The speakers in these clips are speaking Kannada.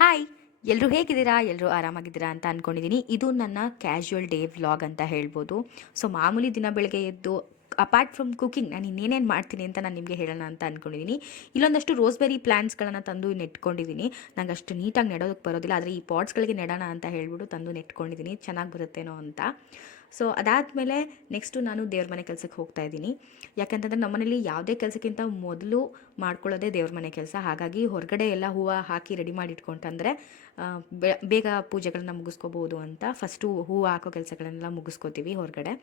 ಹಾಯ್, ಎಲ್ಲರೂ ಹೇಗಿದ್ದೀರಾ? ಎಲ್ಲರೂ ಆರಾಮಾಗಿದ್ದೀರಾ ಅಂತ ಅಂದ್ಕೊಂಡಿದ್ದೀನಿ. ಇದು ನನ್ನ ಕ್ಯಾಶುವಲ್ ಡೇ ವ್ಲಾಗ್ ಅಂತ ಹೇಳ್ಬೋದು. ಸೊ ಮಾಮೂಲಿ ದಿನ ಬೆಳಗ್ಗೆ ಎದ್ದು ಅಪಾರ್ಟ್ ಫ್ರಮ್ ಕುಕಿಂಗ್ ನಾನು ಇನ್ನೇನೇನು ಮಾಡ್ತೀನಿ ಅಂತ ನಾನು ನಿಮಗೆ ಹೇಳೋಣ ಅಂತ ಅಂದ್ಕೊಂಡಿದ್ದೀನಿ. ಇಲ್ಲೊಂದಷ್ಟು ರೋಸ್ಬೆರಿ ಪ್ಲ್ಯಾಂಟ್ಸ್ಗಳನ್ನು ತಂದು ನೆಟ್ಕೊಂಡಿದ್ದೀನಿ. ನಂಗೆ ಅಷ್ಟು ನೀಟಾಗಿ ನೆಡೋದಕ್ಕೆ ಬರೋದಿಲ್ಲ, ಆದರೆ ಈ ಪಾಟ್ಸ್ಗಳಿಗೆ ನೆಡೋಣ ಅಂತ ಹೇಳ್ಬಿಟ್ಟು ತಂದು ನೆಟ್ಕೊಂಡಿದ್ದೀನಿ, ಚೆನ್ನಾಗಿ ಬರುತ್ತೇನೋ ಅಂತ. ಸೊ ಅದಾದಮೇಲೆ ನೆಕ್ಸ್ಟು ನಾನು ದೇವ್ರ ಮನೆ ಕೆಲಸಕ್ಕೆ ಹೋಗ್ತಾ ಇದ್ದೀನಿ. ಯಾಕಂತಂದರೆ ನಮ್ಮನೇಲಿ ಯಾವುದೇ ಕೆಲಸಕ್ಕಿಂತ ಮೊದಲು ಮಾಡ್ಕೊಳ್ಳೋದೇ ದೇವ್ರ ಮನೆ ಕೆಲಸ. ಹಾಗಾಗಿ ಹೊರಗಡೆ ಎಲ್ಲ ಹೂವು ಹಾಕಿ ರೆಡಿ ಮಾಡಿ ಇಟ್ಕೊಂತಂದರೆ ಬೇಗ ಪೂಜೆಗಳನ್ನ ಮುಗಿಸ್ಕೋಬೋದು ಅಂತ ಫಸ್ಟು ಹೂವು ಹಾಕೋ ಕೆಲಸಗಳನ್ನೆಲ್ಲ ಮುಗಿಸ್ಕೋತೀವಿ ಹೊರಗಡೆ.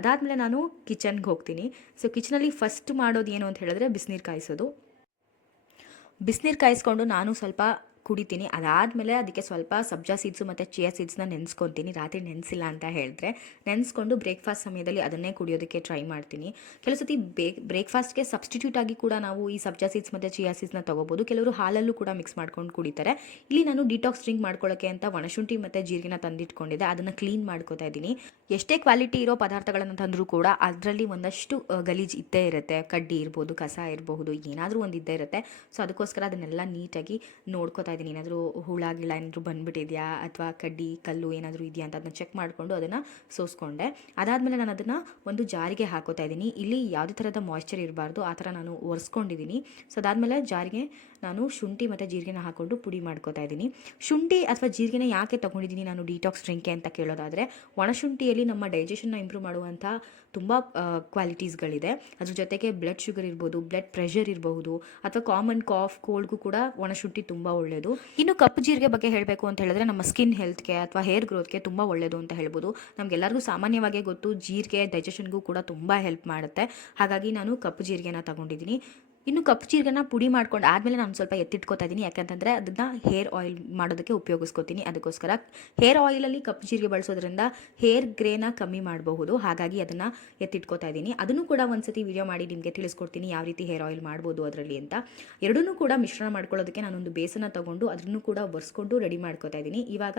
ಅದಾದಮೇಲೆ ನಾನು ಕಿಚನ್ಗೆ ಹೋಗ್ತೀನಿ. ಸೊ ಕಿಚನಲ್ಲಿ ಫಸ್ಟ್ ಮಾಡೋದು ಏನು ಅಂತ ಹೇಳಿದ್ರೆ ಬಿಸಿನೀರು ಕಾಯಿಸೋದು. ಬಿಸಿನೀರು ಕಾಯಿಸ್ಕೊಂಡು ನಾನು ಸ್ವಲ್ಪ ಕುಡಿತೀನಿ. ಅದಾದಮೇಲೆ ಅದಕ್ಕೆ ಸ್ವಲ್ಪ ಸಬ್ಜಾ ಸೀಡ್ಸು ಮತ್ತು ಚಿಯಾ ಸೀಡ್ಸ್ನ ನೆನೆಸ್ಕೊತೀನಿ. ರಾತ್ರಿ ನೆನೆಸಿಲ್ಲ ಅಂತ ಹೇಳಿದ್ರೆ ನೆನೆಸ್ಕೊಂಡು ಬ್ರೇಕ್ಫಾಸ್ಟ್ ಸಮಯದಲ್ಲಿ ಅದನ್ನೇ ಕುಡಿಯೋದಕ್ಕೆ ಟ್ರೈ ಮಾಡ್ತೀನಿ. ಕೆಲವು ಸತಿ ಬ್ರೇಕ್ಫಾಸ್ಟ್ಗೆ ಸಬ್ಸ್ಟಿಟ್ಯೂಟ್ ಆಗಿ ಕೂಡ ನಾವು ಈ ಸಬ್ಜಾ ಸೀಡ್ಸ್ ಮತ್ತು ಚಿಯಾ ಸೀಡ್ಸ್ನ ತೊಗೋಬೋದು. ಕೆಲವರು ಹಾಲಲ್ಲೂ ಕೂಡ ಮಿಕ್ಸ್ ಮಾಡ್ಕೊಂಡು ಕುಡಿತಾರೆ. ಇಲ್ಲಿ ನಾನು ಡಿಟಾಕ್ಸ್ ಡ್ರಿಂಕ್ ಮಾಡ್ಕೊಳ್ಳೋಕ್ಕೆ ಅಂತ ಒಣಶುಂಠಿ ಮತ್ತು ಜೀರಿಗೆನ ತಂದಿಟ್ಕೊಂಡಿದ್ದೆ, ಅದನ್ನು ಕ್ಲೀನ್ ಮಾಡ್ಕೋತಾ ಇದ್ದೀನಿ. ಎಷ್ಟೇ ಕ್ವಾಲಿಟಿ ಇರೋ ಪದಾರ್ಥಗಳನ್ನು ತಂದರೂ ಕೂಡ ಅದರಲ್ಲಿ ಒಂದಷ್ಟು ಗಲೀಜು ಇದ್ದೇ ಇರುತ್ತೆ. ಕಡ್ಡಿ ಇರ್ಬೋದು, ಕಸ ಇರಬಹುದು, ಏನಾದರೂ ಒಂದು ಇದ್ದೇ ಇರುತ್ತೆ. ಸೊ ಅದಕ್ಕೋಸ್ಕರ ಅದನ್ನೆಲ್ಲ ನೀಟಾಗಿ ನೋಡ್ಕೋತಾ ಇದ್ದೀನಿ. ಏನಾದರೂ ಹುಳ ಗಿಳ ಏನಾದರೂ ಬಂದುಬಿಟ್ಟಿದೆಯಾ ಅಥವಾ ಕಡ್ಡಿ ಕಲ್ಲು ಏನಾದರೂ ಇದೆಯಾ ಅಂತ ಅದನ್ನ ಚೆಕ್ ಮಾಡಿಕೊಂಡು ಅದನ್ನು ಸೋಸ್ಕೊಂಡೆ. ಅದಾದಮೇಲೆ ನಾನು ಅದನ್ನು ಒಂದು ಜಾರಿಗೆ ಹಾಕೋತಾ ಇದ್ದೀನಿ. ಇಲ್ಲಿ ಯಾವುದೇ ಥರದ ಮಾಯ್ಶ್ಚರ್ ಇರಬಾರ್ದು, ಆ ಥರ ನಾನು ಒರೆಸ್ಕೊಂಡಿದ್ದೀನಿ. ಸೊ ಅದಾದಮೇಲೆ ಜಾರಿಗೆ ನಾನು ಶುಂಠಿ ಮತ್ತು ಜೀರಿಗೆನ ಹಾಕ್ಕೊಂಡು ಪುಡಿ ಮಾಡ್ಕೋತಾ ಇದ್ದೀನಿ. ಶುಂಠಿ ಅಥವಾ ಜೀರಿಗೆನ ಯಾಕೆ ತೊಗೊಂಡಿದ್ದೀನಿ ನಾನು ಡಿಟಾಕ್ಸ್ ಡ್ರಿಂಕ್ಗೆ ಅಂತ ಕೇಳೋದಾದರೆ, ಒಣಶುಂಠಿಯಲ್ಲಿ ನಮ್ಮ ಡೈಜೆಷನ್ನ ಇಂಪ್ರೂವ್ ಮಾಡುವಂಥ ತುಂಬ ಕ್ವಾಲಿಟೀಸ್ಗಳಿದೆ. ಅದ್ರ ಜೊತೆಗೆ ಬ್ಲಡ್ ಶುಗರ್ ಇರ್ಬೋದು, ಬ್ಲಡ್ ಪ್ರೆಷರ್ ಇರಬಹುದು, ಅಥವಾ ಕಾಮನ್ ಕಾಫ್ ಕೋಲ್ಡ್ಗೂ ಕೂಡ ಒಣಶುಂಠಿ ತುಂಬ ಒಳ್ಳೆಯದು. ಇನ್ನು ಕಪ್ಪು ಜೀರಿಗೆ ಬಗ್ಗೆ ಹೇಳಬೇಕು ಅಂತ ಹೇಳಿದ್ರೆ ನಮ್ಮ ಸ್ಕಿನ್ ಹೆಲ್ತ್ಗೆ ಅಥವಾ ಹೇರ್ ಗ್ರೋತ್ಗೆ ತುಂಬ ಒಳ್ಳೆಯದು ಅಂತ ಹೇಳ್ಬೋದು. ನಮಗೆಲ್ಲರಿಗೂ ಸಾಮಾನ್ಯವಾಗಿ ಗೊತ್ತು, ಜೀರಿಗೆ ಡೈಜೆಷನ್ಗೂ ಕೂಡ ತುಂಬ ಹೆಲ್ಪ್ ಮಾಡುತ್ತೆ. ಹಾಗಾಗಿ ನಾನು ಕಪ್ಪು ಜೀರಿಗೆನ ತಗೊಂಡಿದ್ದೀನಿ. ಇನ್ನು ಕಪ್ಪು ಜೀರಿಗೆನ ಪುಡಿ ಮಾಡ್ಕೊಂಡು ಆದಮೇಲೆ ನಾನು ಸ್ವಲ್ಪ ಎತ್ತಿಟ್ಕೋತಾ ಇದ್ದೀನಿ. ಯಾಕಂತಂದರೆ ಅದನ್ನು ಹೇರ್ ಆಯಿಲ್ ಮಾಡೋದಕ್ಕೆ ಉಪಯೋಗಿಸ್ಕೋತೀನಿ. ಅದಕ್ಕೋಸ್ಕರ ಹೇರ್ ಆಯಿಲಲ್ಲಿ ಕಪ್ಪು ಜೀರಿಗೆ ಬಳಸೋದ್ರಿಂದ ಹೇರ್ ಗ್ರೇನ ಕಮ್ಮಿ ಮಾಡಬಹುದು. ಹಾಗಾಗಿ ಅದನ್ನು ಎತ್ತಿಟ್ಕೋತಾ ಇದ್ದೀನಿ. ಅದನ್ನು ಕೂಡ ಒಂದ್ಸತಿ ವಿಡಿಯೋ ಮಾಡಿ ನಿಮಗೆ ತಿಳಿಸ್ಕೊಡ್ತೀನಿ ಯಾವ ರೀತಿ ಹೇರ್ ಆಯಿಲ್ ಮಾಡ್ಬೋದು ಅದರಲ್ಲಿ ಅಂತ. ಎರಡನ್ನೂ ಕೂಡ ಮಿಶ್ರಣ ಮಾಡ್ಕೊಳ್ಳೋದಕ್ಕೆ ನಾನೊಂದು ಬೇಸನ ತೊಗೊಂಡು ಅದನ್ನು ಕೂಡ ಒರೆಸ್ಕೊಂಡು ರೆಡಿ ಮಾಡ್ಕೋತಾ ಇದ್ದೀನಿ. ಇವಾಗ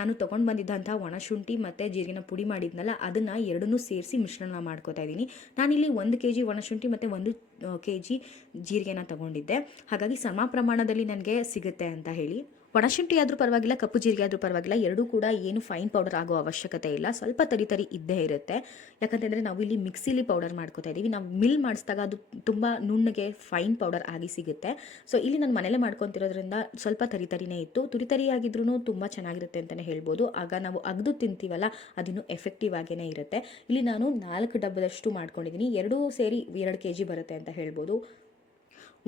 ನಾನು ತೊಗೊಂಡು ಬಂದಿದ್ದಂಥ ಒಣಶುಂಠಿ ಮತ್ತು ಜೀರಿಗೆನ ಪುಡಿ ಮಾಡಿದ್ನಲ್ಲ, ಅದನ್ನು ಎರಡನ್ನೂ ಸೇರಿಸಿ ಮಿಶ್ರಣ ಮಾಡ್ಕೋತಾ ಇದ್ದೀನಿ. ನಾನಿಲ್ಲಿ 1 kg ಒಣಶುಂಠಿ ಮತ್ತು 1 kg ಜೀರಿಗೆನ ತಗೊಂಡಿದ್ದೆ. ಹಾಗಾಗಿ ಸಮ ಪ್ರಮಾಣದಲ್ಲಿ ನನಗೆ ಸಿಗುತ್ತೆ ಅಂತ ಹೇಳಿ. ಒಣಶುಂಠಿ ಆದರೂ ಪರವಾಗಿಲ್ಲ, ಕಪ್ಪು ಜೀರಿಗೆ ಆದರೂ ಪರವಾಗಿಲ್ಲ, ಎರಡೂ ಕೂಡ ಏನು ಫೈನ್ ಪೌಡರ್ ಆಗೋ ಅವಶ್ಯಕತೆ ಇಲ್ಲ. ಸ್ವಲ್ಪ ತರಿ ಇದ್ದೇ ಇರುತ್ತೆ. ಯಾಕಂತಂದರೆ ನಾವು ಇಲ್ಲಿ ಮಿಕ್ಸಿಲಿ ಪೌಡರ್ ಮಾಡ್ಕೋತಾ ಇದ್ದೀವಿ. ನಾವು ಮಿಲ್ ಮಾಡಿಸಿದಾಗ ಅದು ತುಂಬ ನುಣ್ಣಗೆ ಫೈನ್ ಪೌಡರ್ ಆಗಿ ಸಿಗುತ್ತೆ. ಸೊ ಇಲ್ಲಿ ನಾನು ಮನೇಲೆ ಮಾಡ್ಕೊತಿರೋದ್ರಿಂದ ಸ್ವಲ್ಪ ತರಿನೇ ಇತ್ತು. ತುರಿತರಿಯಾಗಿದ್ರೂ ತುಂಬ ಚೆನ್ನಾಗಿರುತ್ತೆ ಅಂತಲೇ ಹೇಳ್ಬೋದು. ಆಗ ನಾವು ಅಗ್ದು ತಿಂತೀವಲ್ಲ, ಅದಿನ್ನೂ ಎಫೆಕ್ಟಿವ್ ಆಗೇ ಇರುತ್ತೆ. ಇಲ್ಲಿ ನಾನು 4 ಡಬ್ಬದಷ್ಟು ಮಾಡ್ಕೊಂಡಿದ್ದೀನಿ. ಎರಡೂ ಸೇರಿ 2 kg ಬರುತ್ತೆ ಅಂತ ಹೇಳ್ಬೋದು.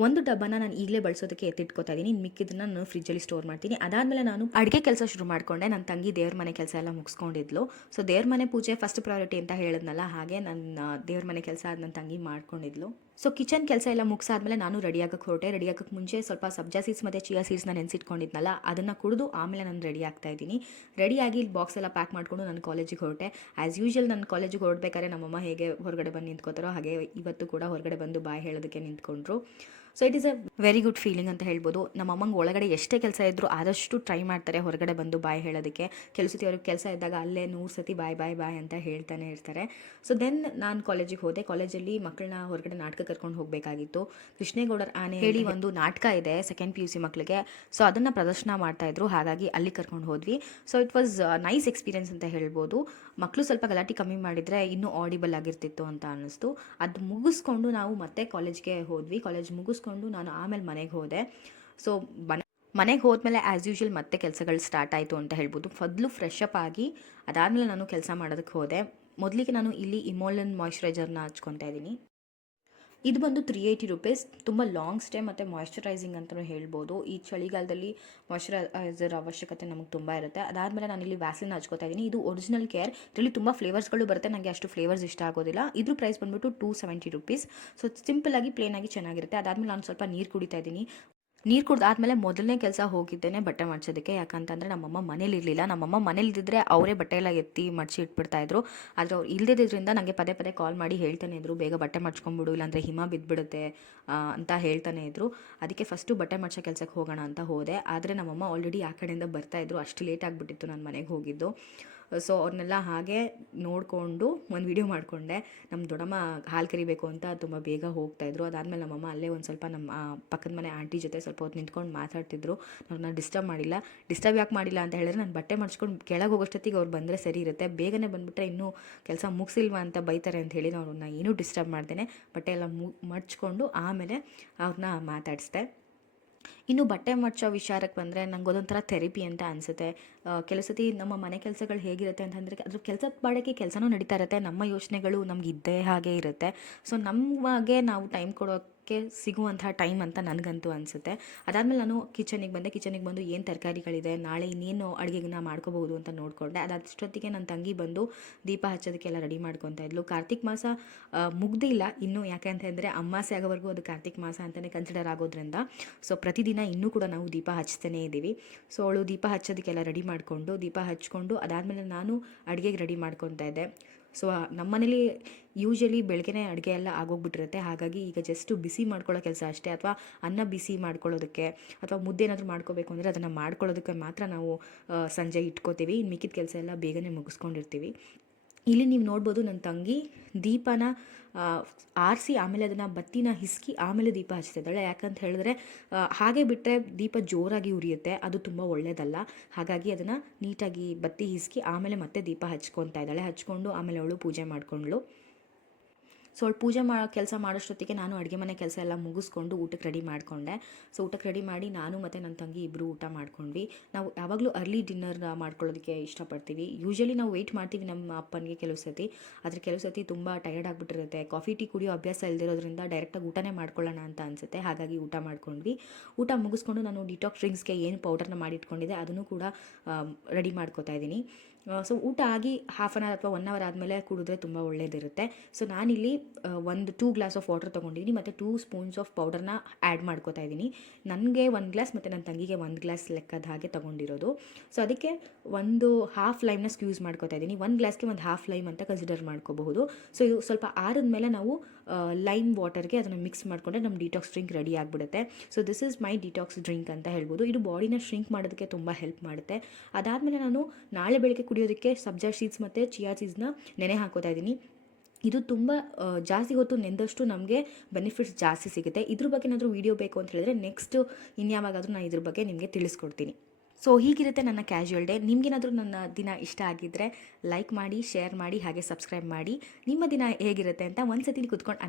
ಒಂದು ಡಬ್ಬನ ನಾನು ಈಗಲೇ ಬಳಸೋದಕ್ಕೆ ಎತ್ತಿಟ್ಕೋತಾ ಇದ್ದೀನಿ. ಮಿಕ್ಕಿದ್ದನ್ನು ನಾನು ಫ್ರಿಜ್ಜಲ್ಲಿ ಸ್ಟೋರ್ ಮಾಡ್ತೀನಿ. ಅದಾದಮೇಲೆ ನಾನು ಅಡುಗೆ ಕೆಲಸ ಶುರು ಮಾಡಿಕೊಂಡೆ. ನನ್ನ ತಂಗಿ ದೇವ್ರ ಮನೆ ಕೆಲಸ ಎಲ್ಲ ಮುಗಿಸ್ಕೊಂಡಿದ್ಲು. ಸೊ ದೇವ್ರ ಮನೆ ಪೂಜೆ ಫಸ್ಟ್ ಪ್ರಯಾರಿಟಿ ಅಂತ ಹೇಳಿದ್ನಲ್ಲ, ಹಾಗೆ ನನ್ನ ದೇವ್ರ ಮನೆ ಕೆಲಸ ಅದು ನನ್ನ ತಂಗಿ ಮಾಡ್ಕೊಂಡಿದ್ಲು. ಸೊ ಕಿಚನ್ ಕೆಲಸ ಎಲ್ಲ ಮುಗಿಸಾದ್ಮೇಲೆ ನಾನು ರೆಡಿಯಾಗಕ್ಕೆ ಹೊರಟೆ. ರೆಡಿಯಾಗಕ್ಕೆ ಮುಂಚೆ ಸ್ವಲ್ಪ ಸಬ್ಜಾ ಸೀಡ್ಸ್ ಮತ್ತು ಚಿಯಾ ಸೀಡ್ಸ್ನ ನೆನೆಸಿಟ್ಕೊಂಡಿದ್ನಲ್ಲ, ಅದನ್ನು ಕುಡಿದು ಆಮೇಲೆ ನಾನು ರೆಡಿ ಆಗ್ತಾ ಇದ್ದೀನಿ. ರೆಡಿಯಾಗಿ ಇಲ್ಲಿ ಬಾಕ್ಸ್ ಎಲ್ಲ ಪ್ಯಾಕ್ ಮಾಡಿಕೊಂಡು ನಾನು ಕಾಲೇಜಿಗೆ ಹೊರಟೆ. ಆ್ಯಸ್ ಯೂಶುವಲ್ ನನ್ನ ಕಾಲೇಜಿಗೆ ಹೊರಡ್ಬೇಕಾದ್ರೆ ನಮ್ಮಮ್ಮ ಹೇಗೆ ಹೊರಗಡೆ ಬಂದು ನಿಂತ್ಕೋತಾರೋ ಹಾಗೆ ಇವತ್ತು ಕೂಡ ಹೊರಗಡೆ ಬಂದು ಬಾಯ್ ಹೇಳೋದಕ್ಕೆ ನಿಂತ್ಕೊಂಡ್ರು. So it is a very good feeling ಅಂತ ಹೇಳ್ಬೋದು. ನಮ್ಮ ಅಮ್ಮಂಗೆ ಒಳಗಡೆ ಎಷ್ಟೇ ಕೆಲಸ ಇದ್ದರೂ ಆದಷ್ಟು ಟ್ರೈ ಮಾಡ್ತಾರೆ ಹೊರಗಡೆ ಬಂದು ಬಾಯ್ ಹೇಳೋದಕ್ಕೆ. ಕೆಲವು ಸತಿ ಅವ್ರಿಗೆ ಕೆಲಸ ಇದ್ದಾಗ ಅಲ್ಲೇ 100 ಸತಿ ಬಾಯ್ ಬಾಯ್ ಬಾಯ್ ಅಂತ ಹೇಳ್ತಾನೆ ಇರ್ತಾರೆ. ಸೊ ದೆನ್ ನಾನು ಕಾಲೇಜಿಗೆ ಹೋದೆ. ಕಾಲೇಜಲ್ಲಿ ಮಕ್ಕಳನ್ನ ಹೊರಗಡೆ ನಾಟಕ ಕರ್ಕೊಂಡು ಹೋಗಬೇಕಾಗಿತ್ತು. ಕೃಷ್ಣೇಗೌಡರ ಆನೆ ಹೇಳಿ ಒಂದು ನಾಟಕ ಇದೆ ಸೆಕೆಂಡ್ PUC ಮಕ್ಕಳಿಗೆ. ಸೊ ಅದನ್ನು ಪ್ರದರ್ಶನ ಮಾಡ್ತಾಯಿದ್ರು, ಹಾಗಾಗಿ ಅಲ್ಲಿ ಕರ್ಕೊಂಡು ಹೋದ್ವಿ. So it was nice experience ಅಂತ ಹೇಳ್ಬೋದು. ಮಕ್ಕಳು ಸ್ವಲ್ಪ ಗಲಾಟೆ ಕಮ್ಮಿ ಮಾಡಿದರೆ ಇನ್ನೂ ಆಡಿಬಲ್ ಆಗಿರ್ತಿತ್ತು ಅಂತ ಅನ್ನಿಸ್ತು. ಅದು ಮುಗಿಸ್ಕೊಂಡು ನಾವು ಮತ್ತೆ ಕಾಲೇಜ್ಗೆ ಹೋದ್ವಿ. ಕಾಲೇಜ್ ಮುಗಿಸ್ಕೊಂಡು ನಾನು ಆಮೇಲೆ ಮನೆಗೆ ಹೋದೆ. ಸೊ ಮನೆಗೆ ಹೋದ್ಮೇಲೆ ಆ್ಯಸ್ ಯೂಶುವಲ್ ಮತ್ತೆ ಕೆಲಸಗಳು ಸ್ಟಾರ್ಟ್ ಆಯಿತು ಅಂತ ಹೇಳ್ಬೋದು. ಮೊದಲು ಫ್ರೆಶ್ ಅಪ್ ಆಗಿ ಅದಾದಮೇಲೆ ನಾನು ಕೆಲಸ ಮಾಡೋದಕ್ಕೆ ಹೋದೆ. ಮೊದಲಿಗೆ ನಾನು ಇಲ್ಲಿ ಇಮೋಲನ್ ಮಾಯ್ಶ್ಚರೈಸರ್ನ ಹಚ್ಕೊತಾ ಇದ್ದೀನಿ. ಇದು ಬಂದು 380 ರೂಪೀಸ್. ತುಂಬ ಲಾಂಗ್ ಸ್ಟೇ ಮತ್ತು ಮಾಯ್ಶ್ಚರೈಸಿಂಗ್ ಅಂತಲೂ ಹೇಳ್ಬೋದು. ಈ ಚಳಿಗಾಲದಲ್ಲಿ ಮಾಯ್ಶ್ಚರೈಸರ್ ಅವಶ್ಯಕತೆ ನಮಗೆ ತುಂಬ ಇರುತ್ತೆ. ಅದಾದಮೇಲೆ ನಾನಿಲ್ಲಿ ವ್ಯಾಸ್ಲಿನ್ ಹಚ್ಕೋತಾ ಇದ್ದೀನಿ. ಇದು ಒರಿಜಿನಲ್ ಕೇರ್. ಇದರಲ್ಲಿ ತುಂಬ ಫ್ಲೇವರ್ಸ್ಗಳು ಬರುತ್ತೆ. ನನಗೆ ಅಷ್ಟು ಫ್ಲೇವರ್ಸ್ ಇಷ್ಟ ಆಗೋದಿಲ್ಲ. ಇದ್ರ ಪ್ರೈಸ್ ಬಂದುಬಿಟ್ಟು 270 ರೂಪೀಸ್. ಸೊ ಸಿಂಪಲಾಗಿ ಪ್ಲೇನಾಗಿ ಚೆನ್ನಾಗಿರುತ್ತೆ. ಅದಾದಮೇಲೆ ನಾನು ಸ್ವಲ್ಪ ನೀರು ಕುಡಿತಾ ಇದ್ದೀನಿ. ನೀರು ಕುಡ್ದಾದ್ಮೇಲೆ ಮೊದಲನೇ ಕೆಲಸ ಹೋಗಿದ್ದೇನೆ ಬಟ್ಟೆ ಮಡ್ಚೋದಕ್ಕೆ. ಯಾಕಂತಂದರೆ ನಮ್ಮಮ್ಮ ಮನೇಲಿರಲಿಲ್ಲ. ನಮ್ಮಮ್ಮ ಮನೇಲಿದ್ದರೆ ಅವರೇ ಬಟ್ಟೆ ಎಲ್ಲ ಎತ್ತಿ ಮಡ್ಚಿ ಇಟ್ಬಿಡ್ತಾಯಿದ್ರು. ಆದರೆ ಅವ್ರು ಇಲ್ಲದಿದ್ದರಿಂದ ನನಗೆ ಪದೇ ಪದೇ ಕಾಲ್ ಮಾಡಿ ಹೇಳ್ತಾನೆ ಇದ್ರು, ಬೇಗ ಬಟ್ಟೆ ಮಡ್ಚ್ಕೊಂಬಿಡು, ಇಲ್ಲಾಂದರೆ ಹಿಮ ಬಿದ್ದುಬಿಡುತ್ತೆ ಅಂತ ಹೇಳ್ತಾನೆ ಇದ್ರು. ಅದಕ್ಕೆ ಫಸ್ಟು ಬಟ್ಟೆ ಮಡ್ಚೋ ಕೆಲಸಕ್ಕೆ ಹೋಗೋಣ ಅಂತ ಹೋದೆ. ಆದರೆ ನಮ್ಮಮ್ಮ ಆಲ್ರೆಡಿ ಆ ಕಡೆಯಿಂದ ಬರ್ತಾಯಿದ್ರು. ಅಷ್ಟು ಲೇಟ್ ಆಗಿಬಿಟ್ಟಿತ್ತು ನಾನು ಮನೆಗೆ ಹೋಗಿದ್ದು. ಸೊ ಅವ್ರನ್ನೆಲ್ಲ ಹಾಗೆ ನೋಡಿಕೊಂಡು ಒಂದು ವಿಡಿಯೋ ಮಾಡಿಕೊಂಡೆ. ನಮ್ಮ ದೊಡ್ಡಮ್ಮ ಹಾಲು ಕರಿಬೇಕು ಅಂತ ತುಂಬ ಬೇಗ ಹೋಗ್ತಾಯಿದ್ರು. ಅದಾದಮೇಲೆ ನಮ್ಮಮ್ಮ ಅಲ್ಲೇ ಒಂದು ಸ್ವಲ್ಪ ನಮ್ಮ ಪಕ್ಕದ ಮನೆ ಆಂಟಿ ಜೊತೆ ಸ್ವಲ್ಪ ಹೊತ್ತು ನಿಂತ್ಕೊಂಡು ಮಾತಾಡ್ತಿದ್ರು. ಅವ್ರನ್ನ ಡಿಸ್ಟರ್ಬ್ ಮಾಡಿಲ್ಲ. ಡಿಸ್ಟರ್ಬ್ ಯಾಕೆ ಮಾಡಿಲ್ಲ ಅಂತ ಹೇಳಿದ್ರೆ, ನಾನು ಬಟ್ಟೆ ಮಡ್ಚ್ಕೊಂಡು ಕೆಳಗೆ ಹೋಗೋಷ್ಟೊತ್ತಿಗೆ ಅವ್ರು ಬಂದರೆ ಸರಿ ಇರುತ್ತೆ, ಬೇಗನೆ ಬಂದುಬಿಟ್ರೆ ಇನ್ನೂ ಕೆಲಸ ಮುಗಿಸಿಲ್ವಾ ಅಂತ ಬೈತಾರೆ ಅಂತ ಹೇಳಿ ಅವ್ರನ್ನ ಏನೂ ಡಿಸ್ಟರ್ಬ್ ಮಾಡ್ದೇನೆ ಬಟ್ಟೆ ಎಲ್ಲ ಮಡ್ಚ್ಕೊಂಡು ಆಮೇಲೆ ಅವ್ರನ್ನ ಮಾತಾಡಿಸ್ದೆ. ಇನ್ನು ಬಟ್ಟೆ ಮಡ್ಚೋ ವಿಚಾರಕ್ಕೆ ಬಂದರೆ ನಂಗೆ ಅದೊಂಥರ ಥೆರಪಿ ಅಂತ ಅನಿಸುತ್ತೆ. ಕೆಲವು ಸತಿ ನಮ್ಮ ಮನೆ ಕೆಲಸಗಳು ಹೇಗಿರುತ್ತೆ ಅಂತಂದರೆ, ಅದ್ರ ಕೆಲಸದ ಪಾಡಕ್ಕೆ ಕೆಲಸನೂ ನಡೀತಾ ಇರುತ್ತೆ, ನಮ್ಮ ಯೋಚನೆಗಳು ನಮ್ಗೆ ಇದ್ದೇ ಹಾಗೆ ಇರುತ್ತೆ. ಸೊ ನಮಗೆ ನಾವು ಟೈಮ್ ಕೊಡೋಕ್ಕೆ ಸಿಗುವಂಥ ಟೈಮ್ ಅಂತ ನನಗಂತೂ ಅನಿಸುತ್ತೆ. ಅದಾದಮೇಲೆ ನಾನು ಕಿಚನಿಗೆ ಬಂದು ಏನು ತರಕಾರಿಗಳಿದೆ, ನಾಳೆ ಇನ್ನೇನು ಅಡುಗೆನ ಮಾಡ್ಕೋಬಹುದು ಅಂತ ನೋಡಿಕೊಂಡೆ. ಅದಷ್ಟೊತ್ತಿಗೆ ನನ್ನ ತಂಗಿ ಬಂದು ದೀಪ ಹಚ್ಚೋದಕ್ಕೆಲ್ಲ ರೆಡಿ ಮಾಡ್ಕೊತಾ ಇದ್ಲು. ಕಾರ್ತಿಕ್ ಮಾಸ ಮುಗ್ದಿಲ್ಲ ಇನ್ನೂ, ಯಾಕೆ ಅಂತಂದರೆ ಅಮಾವಾಸ್ಯೆ ಆಗೋವರೆಗೂ ಅದು ಕಾರ್ತಿಕ್ ಮಾಸ ಅಂತಲೇ ಕನ್ಸಿಡರ್ ಆಗೋದ್ರಿಂದ ಸೊ ಪ್ರತಿದಿನ ಇನ್ನೂ ಕೂಡ ನಾವು ದೀಪ ಹಚ್ತಾನೇ ಇದ್ದೀವಿ. ಸೊ ಅವಳು ದೀಪ ಹಚ್ಚೋದಕ್ಕೆಲ್ಲ ರೆಡಿ ಮಾಡಿಕೊಂಡು ದೀಪ ಹಚ್ಕೊಂಡು ಅದಾದಮೇಲೆ ನಾನು ಅಡುಗೆಗೆ ರೆಡಿ ಮಾಡ್ಕೊತಾ ಇದ್ದೆ. ಸೊ ನಮ್ಮನೇಲಿ ಯೂಶ್ವಲಿ ಬೆಳಗ್ಗೆನೇ ಅಡುಗೆ ಎಲ್ಲ ಆಗೋಗ್ಬಿಟ್ಟಿರುತ್ತೆ. ಹಾಗಾಗಿ ಈಗ ಜಸ್ಟು ಬಿಸಿ ಮಾಡ್ಕೊಳ್ಳೋ ಕೆಲಸ ಅಷ್ಟೇ, ಅಥವಾ ಅನ್ನ ಬಿಸಿ ಮಾಡ್ಕೊಳ್ಳೋದಕ್ಕೆ ಅಥವಾ ಮುದ್ದೆ ಏನಾದರೂ ಮಾಡ್ಕೋಬೇಕು ಅಂದರೆ ಅದನ್ನು ಮಾಡ್ಕೊಳ್ಳೋದಕ್ಕೆ ಮಾತ್ರ ನಾವು ಸಂಜೆ ಇಟ್ಕೋತೀವಿ. ಇನ್ನು ಮಿಕ್ಕಿದ ಕೆಲಸ ಎಲ್ಲ ಬೇಗನೆ ಮುಗಿಸ್ಕೊಂಡಿರ್ತೀವಿ. ಇಲ್ಲಿ ನೀವು ನೋಡ್ಬೋದು ನನ್ನ ತಂಗಿ ದೀಪನ ಆರಿಸಿ ಆಮೇಲೆ ಅದನ್ನು ಬತ್ತಿನ ಹಿಸ್ಕಿ ಆಮೇಲೆ ದೀಪ ಹಚ್ತಿದ್ದಾಳೆ. ಯಾಕಂತ ಹೇಳಿದ್ರೆ ಹಾಗೆ ಬಿಟ್ಟರೆ ದೀಪ ಜೋರಾಗಿ ಉರಿಯುತ್ತೆ, ಅದು ತುಂಬ ಒಳ್ಳೆಯದಲ್ಲ. ಹಾಗಾಗಿ ಅದನ್ನು ನೀಟಾಗಿ ಬತ್ತಿ ಹಿಸ್ಕಿ ಆಮೇಲೆ ಮತ್ತೆ ದೀಪ ಹಚ್ಕೊತಾ ಇದ್ದಾಳೆ. ಹಚ್ಕೊಂಡು ಆಮೇಲೆ ಅವಳು ಪೂಜೆ ಮಾಡಿಕೊಂಡ್ಳು. ಸೊ ಅವಳು ಪೂಜೆ ಕೆಲಸ ಮಾಡೋಷ್ಟೊತ್ತಿಗೆ ನಾನು ಅಡುಗೆ ಮನೆ ಕೆಲಸ ಎಲ್ಲ ಮುಗಿಸ್ಕೊಂಡು ಊಟಕ್ಕೆ ರೆಡಿ ಮಾಡಿಕೊಂಡೆ. ಸೊ ಊಟಕ್ಕೆ ರೆಡಿ ಮಾಡಿ ನಾನು ಮತ್ತು ನನ್ನ ತಂಗಿ ಇಬ್ಬರು ಊಟ ಮಾಡ್ಕೊಂಡ್ವಿ. ನಾವು ಯಾವಾಗಲೂ ಅರ್ಲಿ ಡಿನ್ನರ್ ಮಾಡ್ಕೊಳ್ಳೋದಕ್ಕೆ ಇಷ್ಟಪಡ್ತೀವಿ. ಯೂಶ್ವಲಿ ನಾವು ವೆಯ್ಟ್ ಮಾಡ್ತೀವಿ ನಮ್ಮ ಅಪ್ಪನಿಗೆ ಕೆಲವು ಸತಿ, ಆದರೆ ಕೆಲವು ಸತಿ ತುಂಬ ಟಯರ್ಡ್ ಆಗಿಬಿಟ್ಟಿರುತ್ತೆ. ಕಾಫಿ ಟೀ ಕುಡಿಯೋ ಅಭ್ಯಾಸ ಇಲ್ದಿರೋದ್ರಿಂದ ಡೈರೆಕ್ಟಾಗಿ ಊಟನೇ ಮಾಡ್ಕೊಳ್ಳೋಣ ಅಂತ ಅನಿಸುತ್ತೆ. ಹಾಗಾಗಿ ಊಟ ಮಾಡ್ಕೊಂಡ್ವಿ. ಊಟ ಮುಗಿಸ್ಕೊಂಡು ನಾನು ಡಿಟಾಕ್ಸ್ ಡ್ರಿಂಕ್ಸ್ಗೆ ಏನು ಪೌಡರ್ನ ಮಾಡಿಟ್ಕೊಂಡಿದ್ದೆ ಅದನ್ನು ಕೂಡ ರೆಡಿ ಮಾಡ್ಕೋತಾ ಇದ್ದೀನಿ. ಸೊ ಊಟ ಆಗಿ ಹಾಫ್ ಆನ್ ಅವರ್ ಅಥವಾ 1 ಅವರ್ ಆದಮೇಲೆ ಕುಡಿದ್ರೆ ತುಂಬ ಒಳ್ಳೆಯದಿರುತ್ತೆ. ಸೊ ನಾನಿಲ್ಲಿ 2 ಗ್ಲಾಸ್ ಆಫ್ ವಾಟರ್ ತೊಗೊಂಡಿದ್ದೀನಿ ಮತ್ತು 2 ಸ್ಪೂನ್ಸ್ ಆಫ್ ಪೌಡರ್ನ ಆ್ಯಡ್ ಮಾಡ್ಕೋತಾ ಇದ್ದೀನಿ. ನನಗೆ 1 ಗ್ಲಾಸ್ ಮತ್ತು ನನ್ನ ತಂಗಿಗೆ 1 ಗ್ಲಾಸ್ ಲೆಕ್ಕದ ಹಾಗೆ ತೊಗೊಂಡಿರೋದು. ಸೊ ಅದಕ್ಕೆ ಒಂದು ಹಾಫ್ ಲೈಮ್ನ ಸ್ಕ್ಯೂಸ್ ಮಾಡ್ಕೋತಾ ಇದ್ದೀನಿ. 1 ಗ್ಲಾಸ್ಗೆ ಒಂದು ಹಾಫ್ ಲೈಮ್ ಅಂತ ಕನ್ಸಿಡರ್ ಮಾಡ್ಕೋಬಹುದು. ಸೊ ಇದು ಸ್ವಲ್ಪ ಆರಿದ ಮೇಲೆ ನಾವು ಲೈಮ್ ವಾಟರ್ಗೆ ಅದನ್ನು ಮಿಕ್ಸ್ ಮಾಡಿಕೊಂಡ್ರೆ ನಮ್ಮ ಡಿಟಾಕ್ಸ್ ಡ್ರಿಂಕ್ ರೆಡಿ ಆಗಿಬಿಡುತ್ತೆ. So this is my detox drink ಅಂತ ಹೇಳ್ಬೋದು. ಇದು ಬಾಡಿನ ಶ್ರಿಂಕ್ ಮಾಡೋದಕ್ಕೆ ತುಂಬ ಹೆಲ್ಪ್ ಮಾಡುತ್ತೆ. ಅದಾದಮೇಲೆ ನಾನು ನಾಳೆ ಬೆಳಗ್ಗೆ ಕುಡಿಯೋದಕ್ಕೆ ಸಬ್ಜಾ ಸೀಡ್ಸ್ ಮತ್ತು ಚಿಯಾ ಸೀಡ್ಸ್ನ ನೆನೆ ಹಾಕೋತಾ ಇದ್ದೀನಿ. ಇದು ತುಂಬ ಜಾಸ್ತಿ ಹೊತ್ತು ನೆಂದಷ್ಟು ನಮಗೆ ಬೆನಿಫಿಟ್ಸ್ ಜಾಸ್ತಿ ಸಿಗುತ್ತೆ. ಇದ್ರ ಬಗ್ಗೆ ಏನಾದರೂ ವೀಡಿಯೋ ಬೇಕು ಅಂತ ಹೇಳಿದ್ರೆ ನೆಕ್ಸ್ಟ್ ಇನ್ಯಾವಾಗಾದರೂ ನಾನು ಇದ್ರ ಬಗ್ಗೆ ನಿಮಗೆ ತಿಳಿಸ್ಕೊಡ್ತೀನಿ. ಸೊ ಹೀಗಿರುತ್ತೆ ನನ್ನ ಕ್ಯಾಶುವಲ್ ಡೇ. ನಿಮಗೇನಾದರೂ ನನ್ನ ದಿನ ಇಷ್ಟ ಆಗಿದ್ದರೆ ಲೈಕ್ ಮಾಡಿ, ಶೇರ್ ಮಾಡಿ, ಹಾಗೆ ಸಬ್ಸ್ಕ್ರೈಬ್ ಮಾಡಿ. ನಿಮ್ಮ ದಿನ ಹೇಗಿರುತ್ತೆ ಅಂತ ಒಂದು ಸತಿ ಕೂತ್ಕೊಂಡು